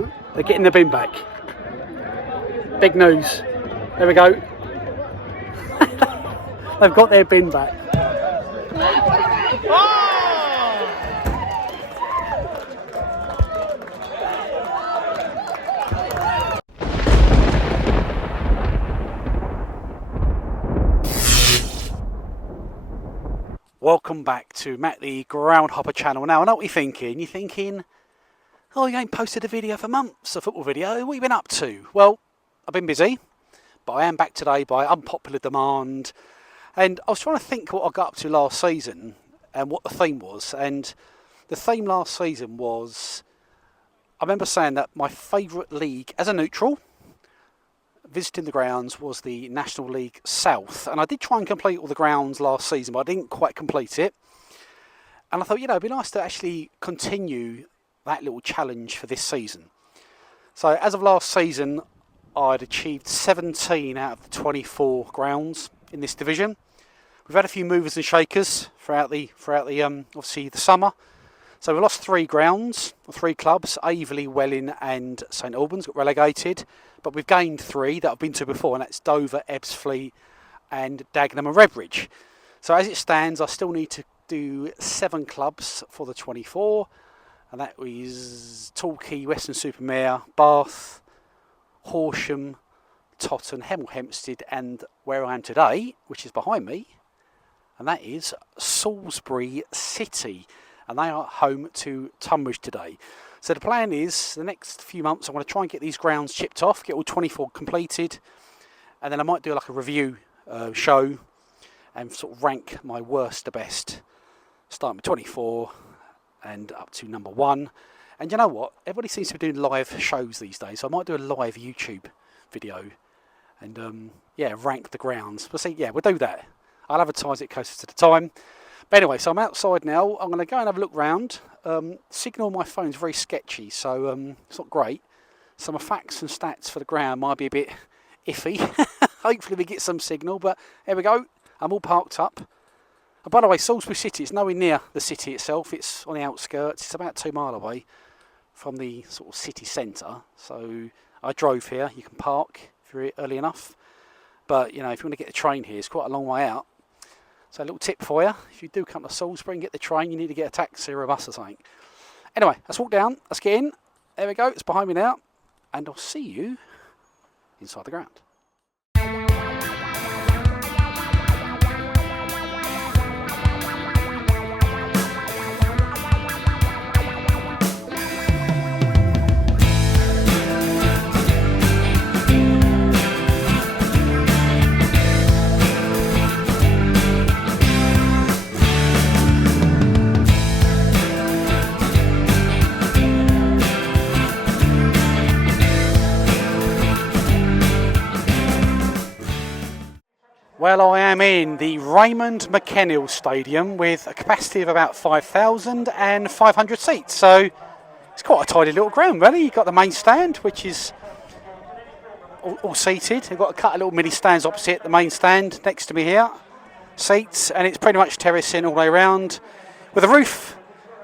go. They're getting the bin back. Big news. There we go. They've got their bin back. Welcome back to Matt the Groundhopper channel. Now I know what you're thinking. You're thinking, oh, you ain't posted a video for months, a football video. What have you been up to? Well, I've been busy, but I am back today by unpopular demand. And I was trying to think what I got up to last season and what the theme was. And the theme last season was, I remember saying that my favourite league as a neutral, visiting the grounds, was the National League South. And I did try and complete all the grounds last season, but I didn't quite complete it. And I thought, you know, it'd be nice to actually continue that little challenge for this season. So as of last season, I'd achieved 17 out of the 24 grounds in this division. We've had a few movers and shakers throughout the obviously the summer. So we lost 3 grounds, or 3 clubs. Averley, Welling and St Albans got relegated. But we've gained 3 that I've been to before, and that's Dover, Ebbsfleet and Dagenham and Redbridge. So as it stands, I still need to do 7 clubs for the 24. And that is Torquay, Weston-super-Mare, Bath, Horsham, Totton, Hemel Hempstead, and where I am today, which is behind me, and that is Salisbury City. And they are home to Tonbridge today. So the plan is, the next few months, I want to try and get these grounds chipped off, get all 24 completed, and then I might do like a review show and sort of rank my worst to best, starting with 24 and up to number 1. And you know what? Everybody seems to be doing live shows these days, so I might do a live YouTube video and yeah, rank the grounds. We'll see. Yeah, we'll do that. I'll advertise it closer to the time. But anyway, so I'm outside now. I'm going to go and have a look round. Signal on my phone's very sketchy, so it's not great. So my facts and stats for the ground might be a bit iffy. Hopefully we get some signal, but here we go. I'm all parked up. And by the way, Salisbury City is nowhere near the city itself. It's on the outskirts. It's about 2 miles away from the sort of city centre. So I drove here. You can park if you're here early enough. But, you know, if you want to get the train here, it's quite a long way out. So a little tip for you, if you do come to Salisbury and get the train, you need to get a taxi or a bus or something. Anyway, let's walk down, let's get in. There we go, it's behind me now. And I'll see you inside the ground. Well, I am in the Raymond McKennill Stadium with a capacity of about 5,500 seats. So it's quite a tidy little ground, really. You've got the main stand, which is all seated. They've got a couple of little mini stands opposite the main stand next to me here. Seats, and it's pretty much terracing all the way around with a roof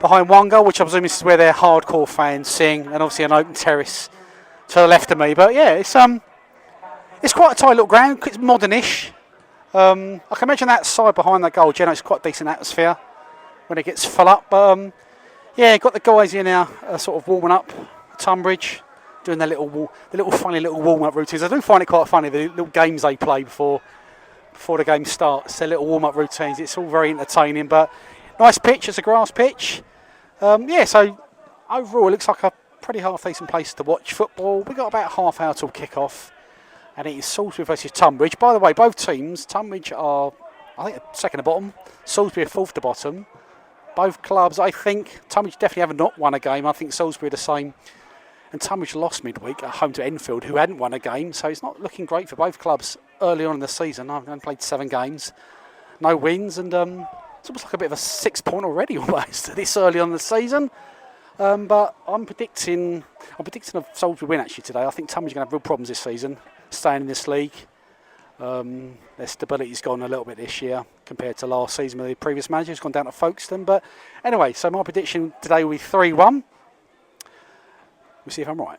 behind one goal, which I presume this is where their hardcore fans sing, and obviously an open terrace to the left of me. But yeah, it's quite a tidy little ground. It's modernish. I can imagine that side behind that goal, it's quite a decent atmosphere when it gets full up. But yeah, got the guys here now sort of warming up at Tonbridge, doing their little funny little warm-up routines. I do find it quite funny, the little games they play before the game starts, their little warm-up routines. It's all very entertaining, but nice pitch. It's a grass pitch. Yeah, so overall it looks like a pretty half-decent place to watch football. We've got about half hour till kick-off. And it is Salisbury versus Tonbridge. By the way, both teams, Tonbridge are, I think, second to bottom. Salisbury are fourth to bottom. Both clubs, I think, Tonbridge definitely have not won a game. I think Salisbury are the same. And Tonbridge lost midweek at home to Enfield, who hadn't won a game. So it's not looking great for both clubs early on in the season. I've only played 7 games, no wins, and it's almost like a bit of a 6-point already almost this early on in the season. But I'm predicting a Salisbury win actually today. I think Tonbridge are going to have real problems this season, staying in this league. Their stability's gone a little bit this year compared to last season with the previous manager who's gone down to Folkestone. But anyway, so my prediction today will be 3-1. We'll see if I'm right.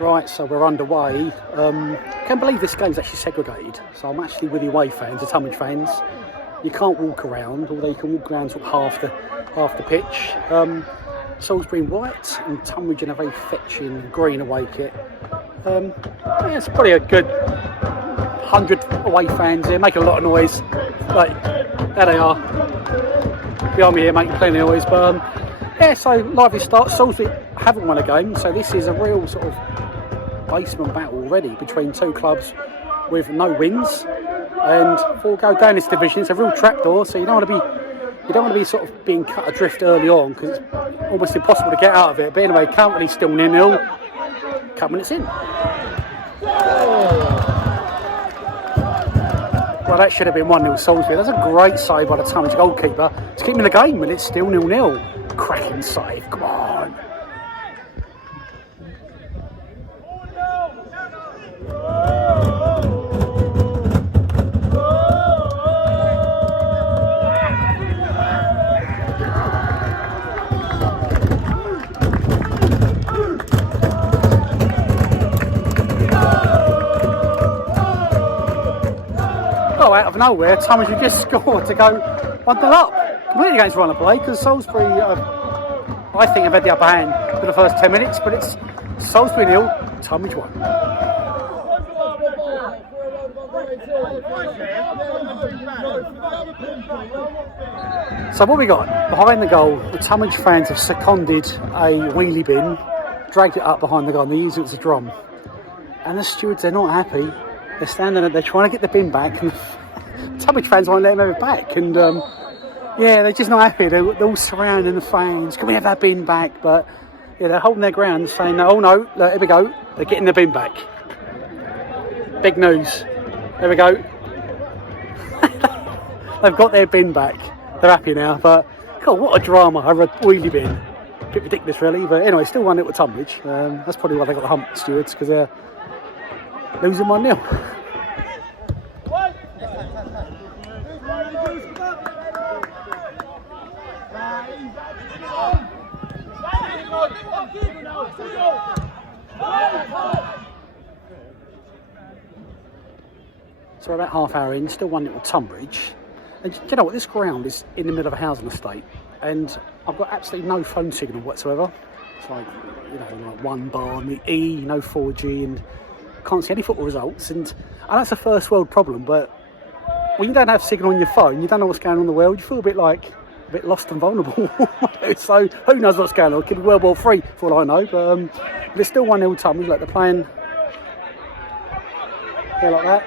Right, so we're underway. Can't believe this game's actually segregated. So I'm actually with the away fans, the Tonbridge fans. You can't walk around, although you can walk around sort of half the pitch. Salisbury in white and Tonbridge in a very fetching green away kit. Yeah, it's probably a good 100 away fans here, making a lot of noise. Like, there they are. Behind me here making plenty of noise, but yeah, so lively start. Salisbury haven't won a game, so this is a real sort of basement battle already between two clubs with no wins, and before we go down this division, it's a real trapdoor. So you don't want to be sort of being cut adrift early on, because it's almost impossible to get out of it. But anyway, currently still 0-0. Couple minutes in. Well, that should have been 1-0 Salisbury. That's a great save by the Tonbridge goalkeeper to keep him in the game, and it's still 0-0. Cracking save. Come on. Oh, out of nowhere, Tonbridge just scored to go 1-0 up. Completely against run of play, because Salisbury, I think, have had the upper hand for the first 10 minutes, but it's Salisbury 0, Tonbridge 1. So what we got? Behind the goal, the Tonbridge fans have seconded a wheelie bin, dragged it up behind the goal, and they use it as a drum. And the stewards, they're not happy. They're standing there, they're trying to get the bin back, and Tonbridge fans won't let them have it back. And yeah, they're just not happy. They're all surrounding the fans. Can we have that bin back? But yeah, they're holding their ground, saying, "Oh no, look, here we go. They're getting the bin back." Big news. There we go. They've got their bin back. They're happy now. But God, what a drama over a wheelie bin. A bit ridiculous, really. But anyway, still 1-0 with Tonbridge. That's probably why they got the hump, stewards, because they're losing 1-0. So we're about half hour in, still 1-0 with Tonbridge. And do you know what? This ground is in the middle of a housing estate, and I've got absolutely no phone signal whatsoever. It's like, you know, like one bar on the E, no 4G, and can't see any football results. And that's a first world problem, but when you don't have signal on your phone, you don't know what's going on in the world, you feel a bit lost and vulnerable. So who knows what's going on? It could be World War III for all I know, but it's still 1-0 Tonbridge. Like, they're playing here like that.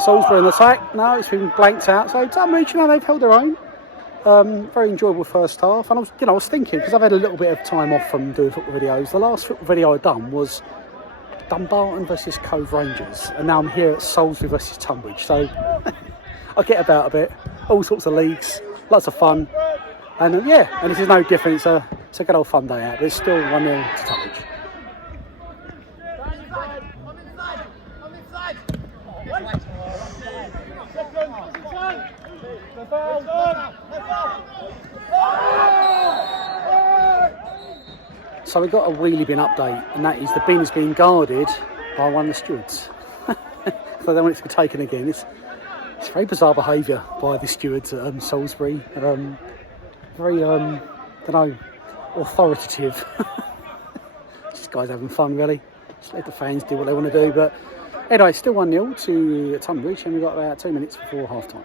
Salisbury in attack. No, it's been blanked out. So Tonbridge, you know, they've held their own. Very enjoyable first half. And I was thinking, because I've had a little bit of time off from doing football videos. The last football video I'd done was Dumbarton versus Cove Rangers, and now I'm here at Salisbury versus Tonbridge. So I get about a bit. All sorts of leagues, lots of fun, and yeah, and this is no different. It's a good old fun day out. But it's still 1-0 to Tonbridge. So we've got a wheelie bin update, and that is the bin is being guarded by one of the stewards. So they want it to be taken again. It's very bizarre behaviour by the stewards at Salisbury. Very, don't know, authoritative. This guy's having fun, really. Just let the fans do what they want to do. But anyway, still 1-0 to Tonbridge, and we've got about 2 minutes before half time.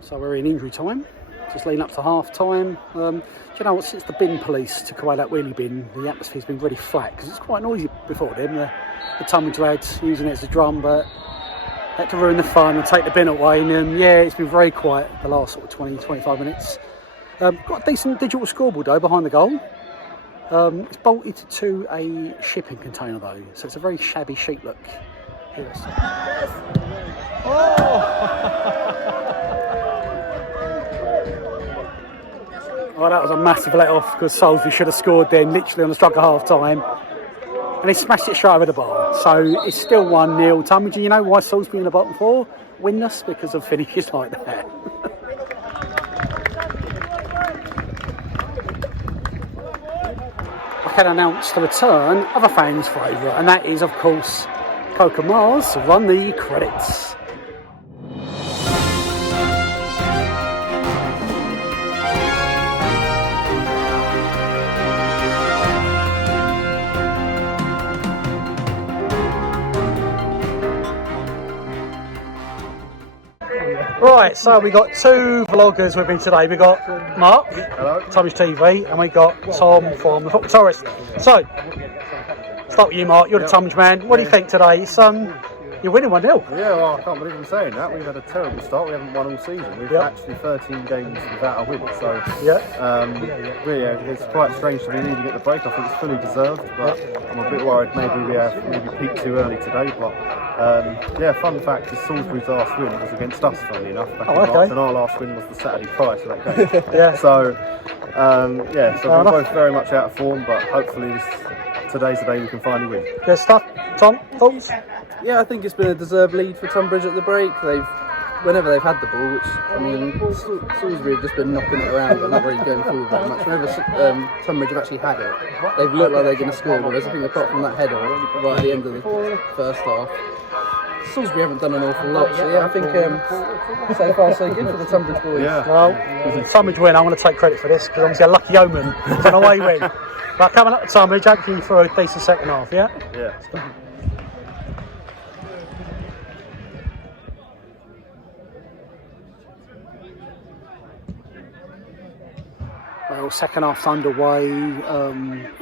So we're in injury time, just leading up to half time. Do you know what, since the bin police took away that wheelie bin, the atmosphere's been really flat, because it's quite noisy before then. The Tonbridge lads using it as a drum, but had to ruin the fun and take the bin away. And yeah, it's been very quiet the last sort of 20-25 minutes. Got a decent digital scoreboard though behind the goal. It's bolted to a shipping container though, so it's a very shabby sheet look Yes. Oh, that was a massive let-off because Salisbury should have scored then, literally on the stroke of half-time. And he smashed it straight over the bar. So it's still 1-0. Tonbridge, you know why Salisbury in the bottom four? Winless because of finishes like that. I can announce the return of a fan's favourite, and that is, of course, Coca Mars. Run the credits. Right, so we got two vloggers with me today. We got Mark, hello, Tonbridge TV, and we got Tom from the Football Tourist. So, start with you, Mark. You're the Tonbridge man. What do you think today? It's, you're winning 1-0. Yeah, well, I can't believe I'm saying that. We've had a terrible start. We haven't won all season. We've actually 13 games without a win. So, really, it's quite strange to be leading at the break. I think it's fully deserved, but I'm a bit worried maybe we have peaked too early today. But fun fact is Salisbury's last win was against us, funnily enough, back in March, and our last win was the Saturday prior to that game. So we're both very much out of form, but hopefully today's the day we can finally win. Good stuff. Tom, thoughts? Yeah, I think it's been a deserved lead for Tonbridge at the break. Whenever they've had the ball, which, I mean, Salisbury have just been knocking it around and not really going forward very much. Whenever Tonbridge have actually had it, they've looked like they're going to score, but there's I think apart from that header right at the end of the first half, Salisbury haven't done an awful lot. So yeah, I think so far so good for the Tonbridge boys. Yeah. Well, Tonbridge win. I want to take credit for this because obviously a lucky omen. It's an away win. But coming up to Tonbridge, hopefully for a decent second half, yeah? Yeah. Well, second half's underway,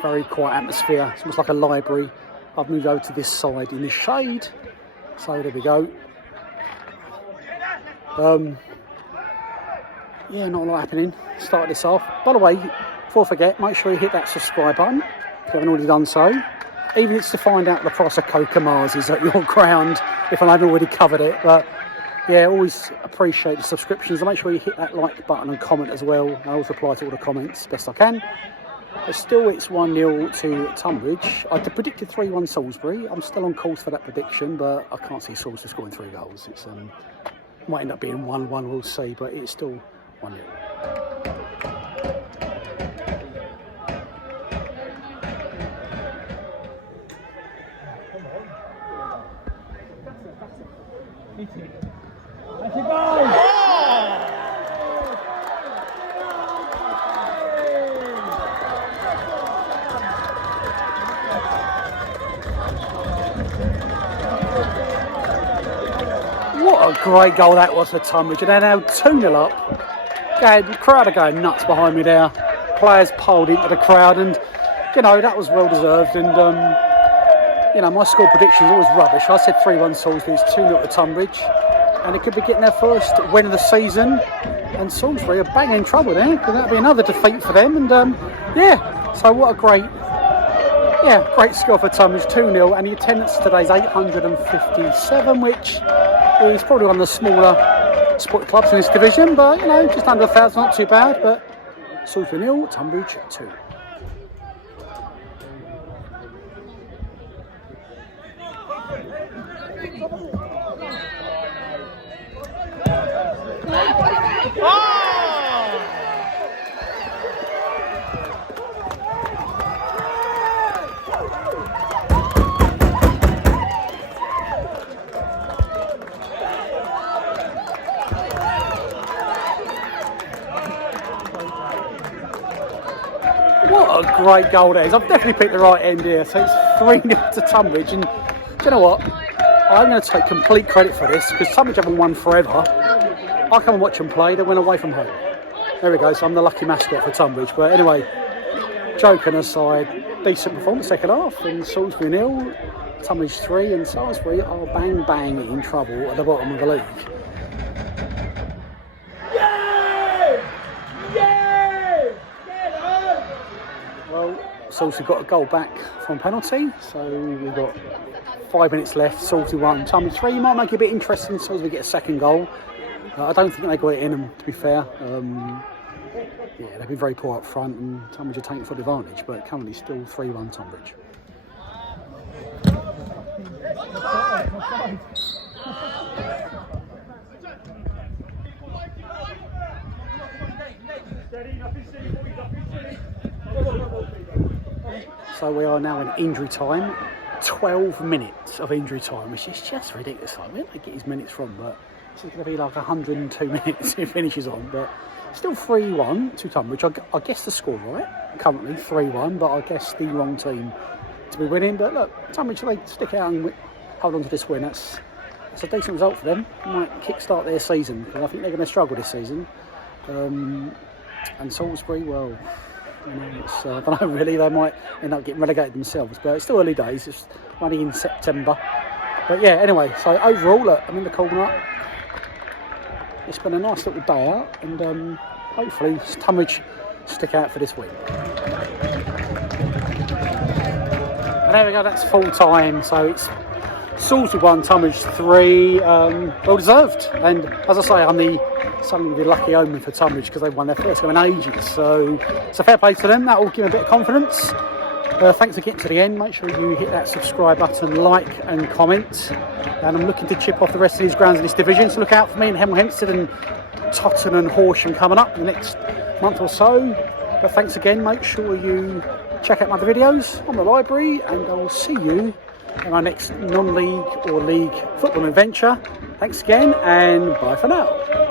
very quiet atmosphere. It's almost like a library. I've moved over to this side in the shade. So there we go. Not a lot happening. Start this off. By the way, before I forget, make sure you hit that subscribe button if you haven't already done so. Even if it's to find out the price of Coca Mars is at your ground, if I haven't already covered it. But yeah, always appreciate the subscriptions. And make sure you hit that like button and comment as well. I always reply to all the comments best I can. But still, it's 1-0 to Tonbridge. I predicted 3-1 Salisbury. I'm still on course for that prediction, but I can't see Salisbury scoring 3 goals. It's might end up being 1-1, we'll see, but it's still 1-0. What a great goal that was for Tonbridge, and they're now 2-0 up. The crowd are going nuts behind me there. Players piled into the crowd, and that was well deserved. And my score prediction is always rubbish. I said 3-1 Salisbury, it's 2-0 to Tonbridge, and it could be getting their first win of the season. And Salisbury are bang in trouble there, because that'll be another defeat for them. And so what a great score for Tonbridge, 2-0, and the attendance today is 857, which is probably one of the smaller sport clubs in this division, but just under 1,000, not too bad. But Salisbury 0, Tonbridge 2. What a great goal that is. I've definitely picked the right end here. So it's 3-0 to Tonbridge. And do you know what? I'm going to take complete credit for this because Tonbridge haven't won forever. I come and watch them play. They went away from home. There we go. So I'm the lucky mascot for Tonbridge. But anyway, joking aside, decent performance second half. And Salisbury 0, Tonbridge 3, and Salisbury are bang bang in trouble at the bottom of the league. Salisbury got a goal back from penalty, so we've got 5 minutes left. Salisbury 1, Tonbridge 3. Might make it a bit interesting. Salisbury get a second goal. I don't think they got it in them, to be fair. Yeah, they've been very poor up front, and Tonbridge are taking full advantage, but currently still 3-1 Tonbridge. So we are now in injury time. 12 minutes of injury time, which is just ridiculous. Where do they get his minutes from? But it's going to be like 102 minutes he finishes on. But still 3-1 to Tonbridge. I guess the score right. Currently 3-1, but I guess the wrong team to be winning. But look, Tonbridge, they stick out and hold on to this win. That's a decent result for them. Might kickstart their season, because I think they're going to struggle this season. And Salisbury, well, you know, I don't know really, they might end up getting relegated themselves, but it's still early days, it's only in September. But yeah, anyway, so overall, look, I'm in the corner. It's been a nice little day out, and hopefully Tonbridge stick out for this week. And there we go, that's full time, so it's Salisbury 1, Tonbridge 3, well deserved. And as I say, I'm suddenly the lucky omen for Tonbridge, because they've won their first game in ages. So it's a fair play to them. That will give them a bit of confidence. Thanks for getting to the end. Make sure you hit that subscribe button, like and comment. And I'm looking to chip off the rest of these grounds in this division. So look out for me in Hemel Hempstead and Totton and Horsham coming up in the next month or so. But thanks again. Make sure you check out my other videos on the library, and I will see you in our next non-league or league football adventure. Thanks again, and bye for now.